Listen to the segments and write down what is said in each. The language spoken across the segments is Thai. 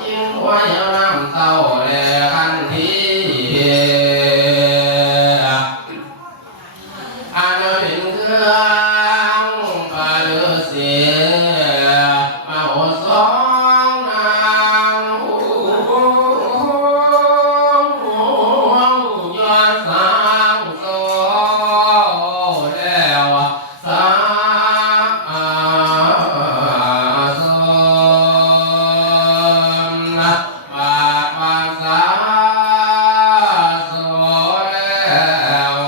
จริงไว้น้ำเต้าแลกันทีอันเป็นเครื่องปลาเลือเสียมาหัวสองนางย้อนสามโซแล้วสาโซนะบาดบาสาโซแล้ว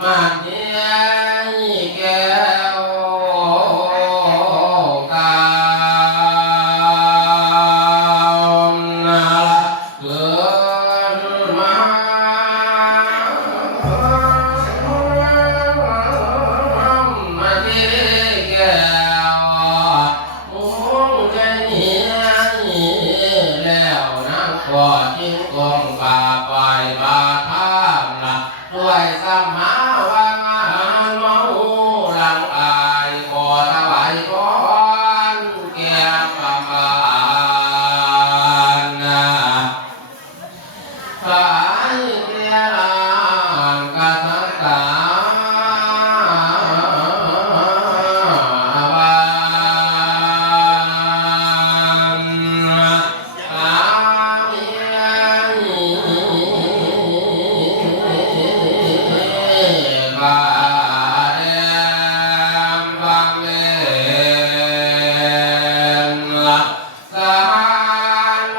มาเนียแก้วกาวนาเกิดมามาเนียแก้วมุงใจนี้แล้วนั่งกอดจิ้งกงป่าไปบาทามละด้วยสมาวังอาหารเมาหลังอายขอถวายก่อนแก่ประมาณพระเจ้ากษัตริย์วานอาเมียบาเดมบังเลนละสาน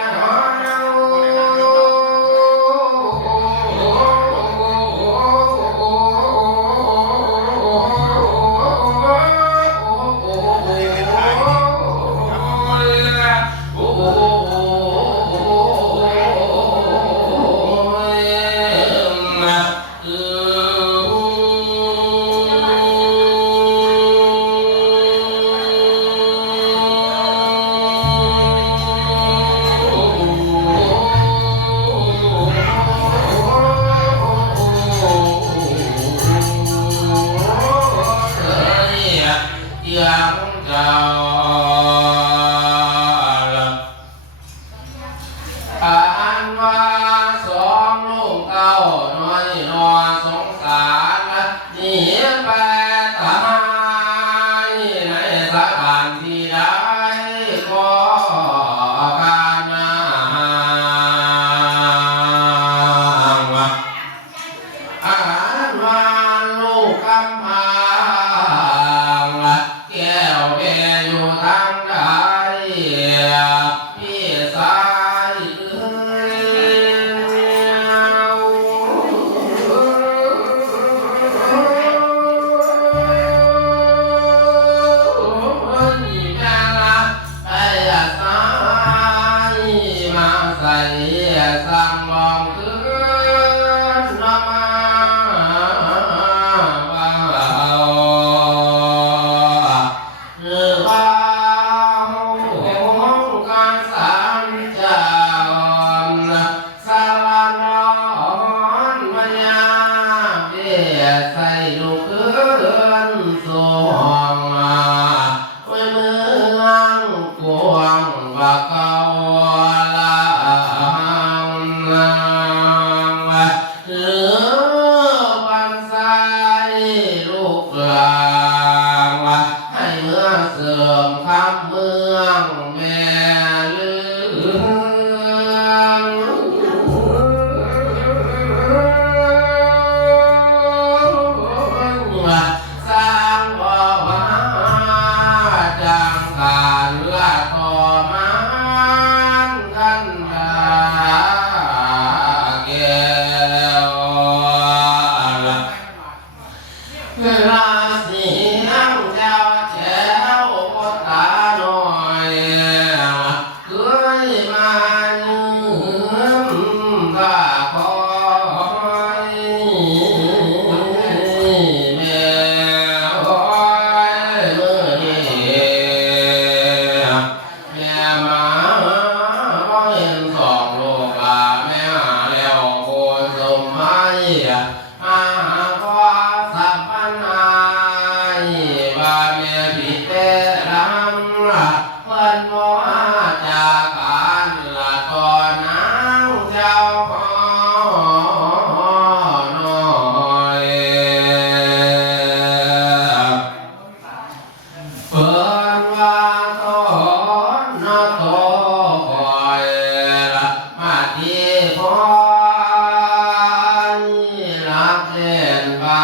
หยังเจ้าอันว่าสองลูกเต้าน้อยนอสงสารหนีไปตายในสถานที่ใดก็การนาอาหารว่าลูกกำพร้าแก้วแม่อยู่ทางใดพี่สายมาใส่สั่งมองคืนมาว่าหรือว่าการสามเจ้าสารนอนมายาเบี้ยใส่ลูกคืนสองไว้เมืองกวางว่าเก่าหรือปันใสลูกหลานให้เมื่อเสื่อมคำเมืองแม่ลืมสร้างบ่อมาจางการเลือดต่อมันกันดาแก้วราศีน้ำเจ้าแฉวตาหน่อยเคยมาบ้าคอยแม่คอยมือนี้แม่มาบ่เห็นสองโลกาแม่แล้วโคสมไม้มาขอสัพพนายบาเมียผิดแต่รำว่า นว่าจากการละก่อนนางเจ้าน้อยเพิ่นว่าตอนโตคอยละมาที่พ่อรักเล่นเบา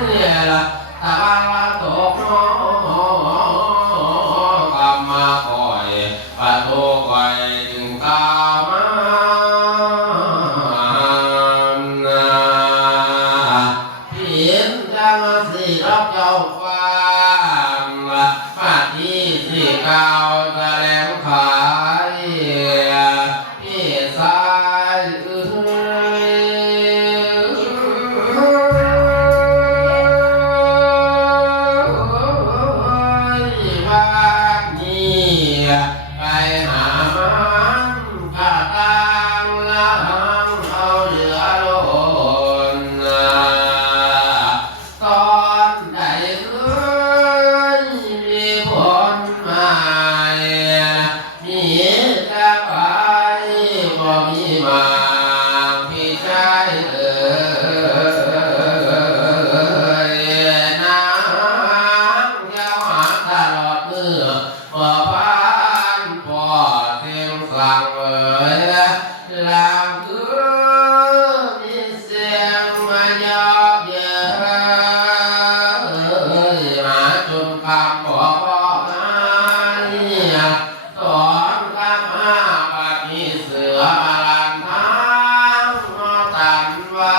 เนี่ยละตะวันตกน้อกำมาคอยประตูคอยถึงกามาพิมจังสีรับเจ้าฟ้ามาที่ที่เก่าแถลงขายพี่สายบ้านนี้ไปหามันกะตังละหังเอาเหลือล้นตอนใดเคยมีผลหมายมีจะไปบ่มีมาพี่ชายนางยาวหาตลอดมือบ่ผ่านพ่อเสียงสั่งลางมีเสียงมาเยาะเย้ยมาจนคำบอกพ่อสอนคำบัดนี้เสือมาลันทางตันไว้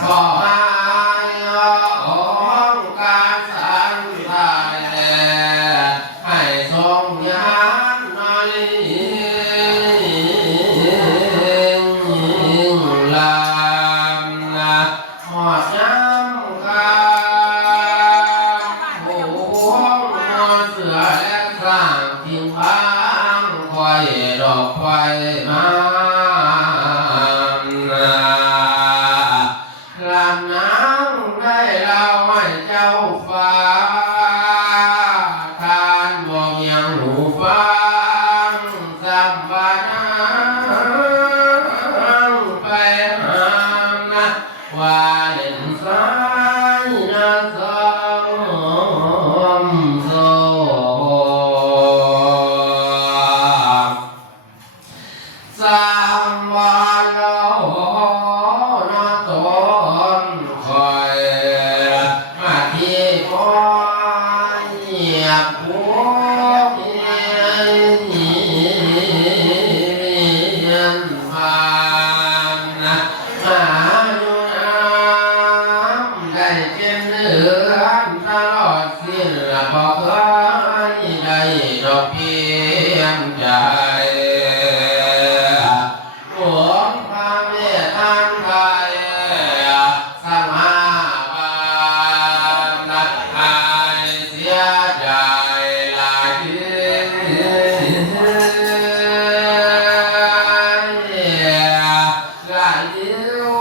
ขอของการสันทายแลให้ทรงยานมาลำหอดย้ำกาโอ้เสือและสร้างทิ้งบ้างคอยดอกไฟมาลำน้ำได้เล่าให้เจ้าฟ้าทานบ่เมียงหูฟังสัมปนาไปหามนะว่าเล่นสายนะสมโซสามวันโลนะตนคอยมาที่คอยเหยียบหัวเยียนผ่านมาอยู่น้ำได้เจ็บเนื้อตลอดสิ้นละบอกเคยได้ดอกเพียงใจหลวงพระเมตตาไทยสมาบานหายเสียใจหลายหลายเดียว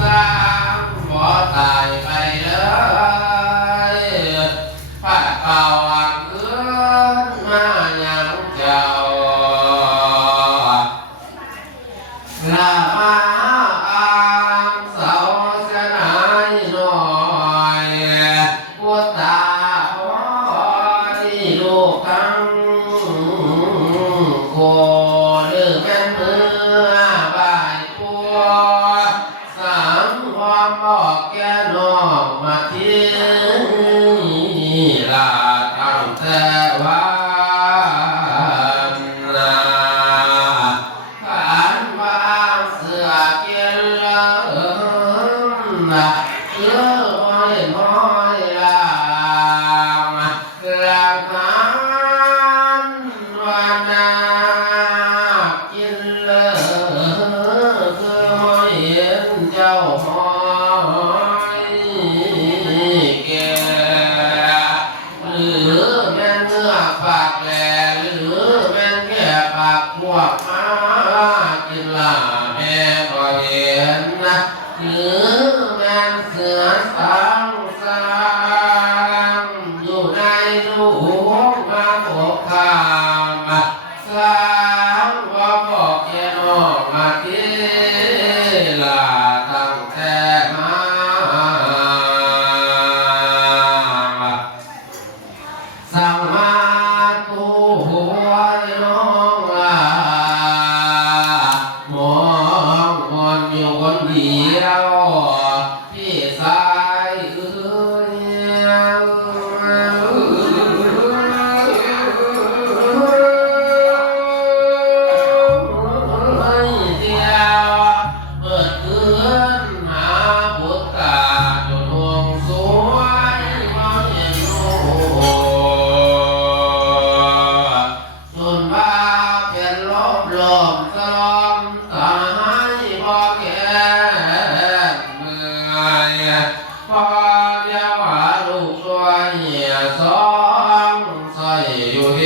สร้างบ่ตายไปเลยพระเก่าอันเอื้อนมายังเจ้าลามาอามเสาเสนายหน่อย หาลูกตัวเหี่ยสองใส่อยู่เฮ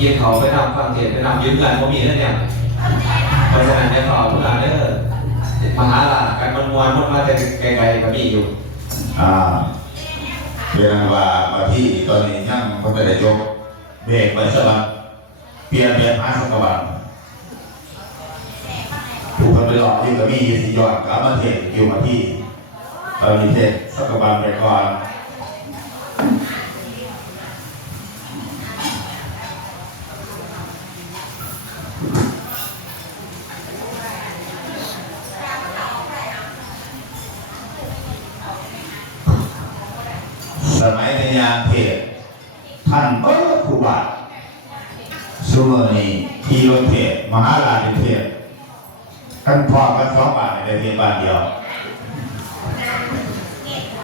ยืนเขาไปนำฟังเทศไปนำยืนกันพอมีนั่นเนี่ยเพราะฉะนั้นเนี่ยขอผู้อ่านเด้อมหาลาการมวลมันมาแต่ไกลๆก็มีอยู่เวลาว่าที่ตอนนี้ยังพระเจ้ายกเบรกไว้สลับเปลี่ยนเป็นพระสังฆบัณ พอไปหล่อที่ก็มีสิยอดกับมาเทศอยู่มาที่ตอนนี้เทศสักบันไปก่อนสมัยในยามเทศท่านครูบาสุเมนีทีรถเทศมหาลาภเทศท่านพ่อกัน2 บาทในเทศบ้านเดียว